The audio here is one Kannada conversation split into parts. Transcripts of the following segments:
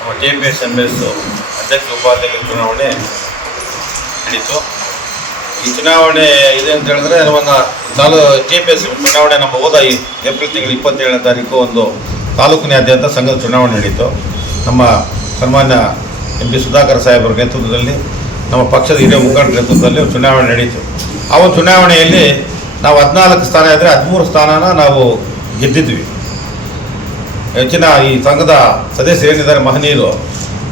ನಮ್ಮ T B S M S ಅಧ್ಯಕ್ಷ ಉಪಾಧ್ಯಕ್ಷ ಚುನಾವಣೆ ನಡೀತು. ಈ ಚುನಾವಣೆ ಇದೆ ಅಂತ ಹೇಳಿದ್ರೆ ನಮ್ಮ ತಾಲೂ ಜೆ ಪಿ ಎಸ್ ಚುನಾವಣೆ ನಮ್ಮ ಹೋದ ಈ ಏಪ್ರಿಲ್ ತಿಂಗಳು ಇಪ್ಪತ್ತೇಳನೇ ತಾರೀಕು ಒಂದು ತಾಲೂಕಿನಾದ್ಯಂತ ಸಂಘದ ಚುನಾವಣೆ ನಡೀತು. ನಮ್ಮ ಸನ್ಮಾನ್ಯ ಎಂ ಪಿ ಸುಧಾಕರ್ ಸಾಹೇಬರ ನೇತೃತ್ವದಲ್ಲಿ, ನಮ್ಮ ಪಕ್ಷದ ಹಿರಿಯ ಮುಖಂಡರ ನೇತೃತ್ವದಲ್ಲಿ ಚುನಾವಣೆ ನಡೀತು. ಆ ಒಂದು ಚುನಾವಣೆಯಲ್ಲಿ ನಾವು ಹದಿನಾಲ್ಕು ಸ್ಥಾನ ಇದ್ದರೆ ಹದಿಮೂರು ಸ್ಥಾನನ ನಾವು ಗೆದ್ದಿದ್ವಿ. ಹೆಚ್ಚಿನ ಈ ಸಂಘದ ಸದಸ್ಯರೇನಿದ್ದಾರೆ ಮಹನೀಯರು,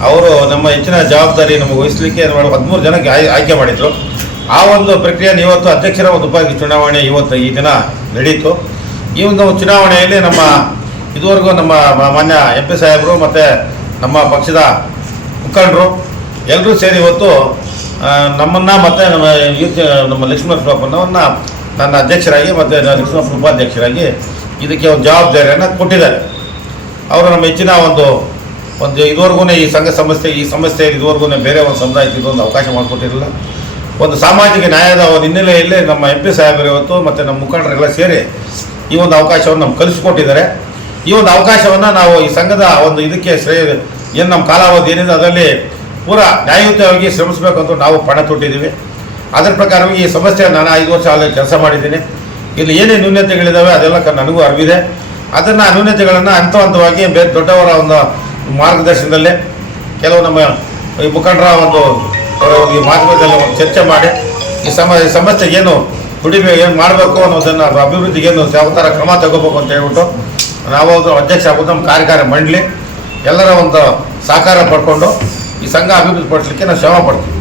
ಅವರು ನಮ್ಮ ಹೆಚ್ಚಿನ ಜವಾಬ್ದಾರಿ ನಮಗೆ ವಹಿಸಲಿಕ್ಕೆ ಹದಿಮೂರು ಜನಕ್ಕೆ ಆಯ್, ಆಯ್ಕೆ ಮಾಡಿದರು. ಆ ಒಂದು ಪ್ರಕ್ರಿಯೆಯನ್ನು ಇವತ್ತು ಅಧ್ಯಕ್ಷರ ಒಂದು ಉಪಾಧ್ಯಕ್ಷ ಚುನಾವಣೆ ಇವತ್ತು ಈ ದಿನ ನಡೆಯಿತು ಈ ಒಂದು ಚುನಾವಣೆಯಲ್ಲಿ ನಮ್ಮ ಇದುವರೆಗೂ ನಮ್ಮ ಮಾನ್ಯ ಎಂ ಪಿ ಸಾಹೇಬರು ಮತ್ತು ನಮ್ಮ ಪಕ್ಷದ ಮುಖಂಡರು ಎಲ್ಲರೂ ಸೇರಿ ಇವತ್ತು ನಮ್ಮನ್ನು ಮತ್ತು ನಮ್ಮ ಯೂತ್ ನಮ್ಮ ಲಕ್ಷ್ಮಣ ನನ್ನ ಅಧ್ಯಕ್ಷರಾಗಿ ಮತ್ತು ಲಕ್ಷ್ಮಣ ಉಪಾಧ್ಯಕ್ಷರಾಗಿ ಇದಕ್ಕೆ ಒಂದು ಜವಾಬ್ದಾರಿಯನ್ನು ಕೊಟ್ಟಿದ್ದಾರೆ. ಅವರು ನಮ್ಮ ಹೆಚ್ಚಿನ ಒಂದು ಒಂದು ಇದುವರೆಗೂ ಈ ಸಂಘ ಸಂಸ್ಥೆ ಈ ಸಮಸ್ಯೆ ಇದುವರೆಗೂ ಬೇರೆ ಒಂದು ಸಮುದಾಯಕ್ಕೆ ಇದೊಂದು ಅವಕಾಶ ಮಾಡಿಕೊಟ್ಟಿರಲಿಲ್ಲ. ಒಂದು ಸಾಮಾಜಿಕ ನ್ಯಾಯದ ಒಂದು ಹಿನ್ನೆಲೆಯಲ್ಲಿ ನಮ್ಮ ಎಂ ಪಿ ಸಾಹೇಬರು ಇವತ್ತು ಮತ್ತು ನಮ್ಮ ಮುಖಂಡರೆಲ್ಲ ಸೇರಿ ಈ ಒಂದು ಅವಕಾಶವನ್ನು ನಮ್ಗೆ ಕಲಿಸಿಕೊಟ್ಟಿದ್ದಾರೆ. ಈ ಒಂದು ಅವಕಾಶವನ್ನು ನಾವು ಈ ಸಂಘದ ಒಂದು ಇದಕ್ಕೆ ಶ್ರೇಯ, ಏನು ನಮ್ಮ ಕಾಲಾವಧಿ ಏನಿದೆ ಅದರಲ್ಲಿ ಪೂರಾ ನ್ಯಾಯಯುತವಾಗಿ ಶ್ರಮಿಸಬೇಕು ಅಂತ ನಾವು ಪಣ ತೊಟ್ಟಿದ್ದೀವಿ. ಅದರ ಪ್ರಕಾರವಾಗಿ ಈ ಸಮಸ್ಯೆ ನಾನು ಐದು ವರ್ಷ ಅಲ್ಲಿ ಕೆಲಸ ಮಾಡಿದ್ದೀನಿ. ಇಲ್ಲಿ ಏನೇ ನ್ಯೂನ್ಯತೆಗಳಿದ್ದಾವೆ ಅದೆಲ್ಲ ನನಗೂ ಅರಿವಿದೆ. ಅದನ್ನು ಅನ್ಯೂನ್ಯತೆಗಳನ್ನು ಹಂತ ಹಂತವಾಗಿ ಬೇರೆ ದೊಡ್ಡವರ ಒಂದು ಮಾರ್ಗದರ್ಶನದಲ್ಲಿ ಕೆಲವು ನಮ್ಮ ಈ ಮುಖಂಡರ ಒಂದು ಈ ಮಾಧ್ಯಮದಲ್ಲಿ ಒಂದು ಚರ್ಚೆ ಮಾಡಿ ಈ ಸಮ ಈ ಸಮಸ್ಯೆಗೆ ಏನು ದುಡಿಬೇಕು ಏನು ಮಾಡಬೇಕು ಅನ್ನೋದನ್ನು ಅಭಿವೃದ್ಧಿಗೆ ಏನು ಯಾವ ಥರ ಕ್ರಮ ತಗೋಬೇಕು ಅಂತ ಹೇಳ್ಬಿಟ್ಟು ನಾವು ಅಧ್ಯಕ್ಷ ಆಗೋದು ನಮ್ಮ ಕಾರ್ಯಕಾರಿ ಮಂಡಳಿ ಎಲ್ಲರ ಒಂದು ಸಹಕಾರ ಪಡ್ಕೊಂಡು ಈ ಸಂಘ ಅಭಿವೃದ್ಧಿ ಪಡಿಸಲಿಕ್ಕೆ ನಾವು ಶ್ರಮ ಪಡ್ತೀವಿ.